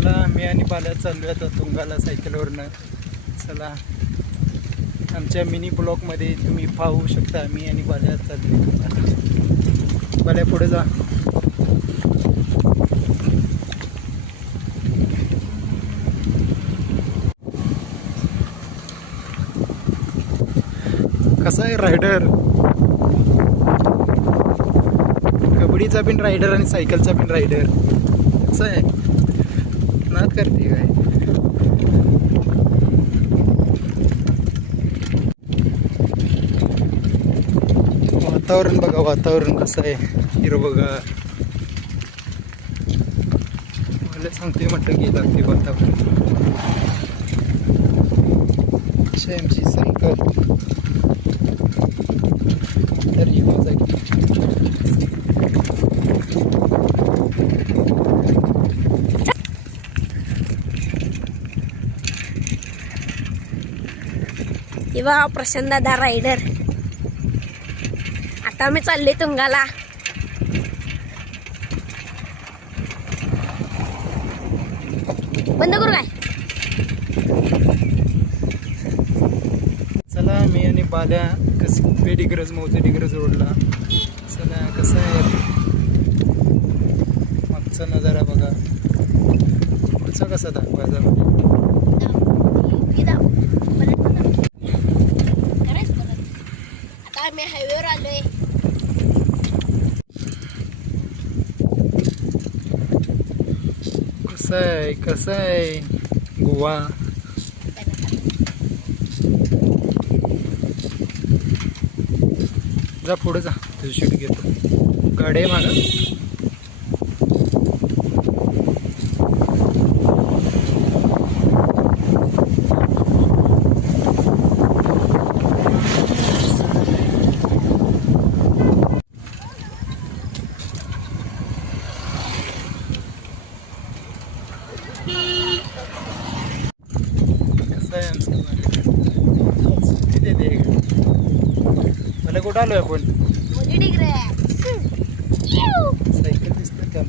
चला मी आणि बाल्या चाललो आता तुंगाला सायकलवरनं. चला आमच्या मिनी ब्लॉकमध्ये तुम्ही पाहू शकता मी आणि बाल्या चाललो. बाल्या पुढे जा. कसा आहे रायडर, कबड्डीचा पण रायडर आणि सायकलचा पण रायडर. कसं आहे, नाद करते काय. वातावरण बघा, वातावरण कसं आहे, हिरवगार. मला सांगते म्हटलं की लागते वातावरण. अशी आमची सायकल. तर ही माझा किंवा प्रशांत दादा रायडर. आता मी चालले तुंगाला. बंद करू काय. चला मी आणि बाल्या कसं डिग्रज मोठे डिग्रज रोडला. चला कसं आहे मागचा नजारा बघा. पुढचा कसा दाखवायचा आता मी हायवेवर आलोय. कसं आहे गोवा. जा पुढे जा, तुझं शूट घेतो. गाडी आहे मागं. कसं आहे आमचं तिथे मला कुठं आलोय आपण. सायकल सायकल दिसतं का.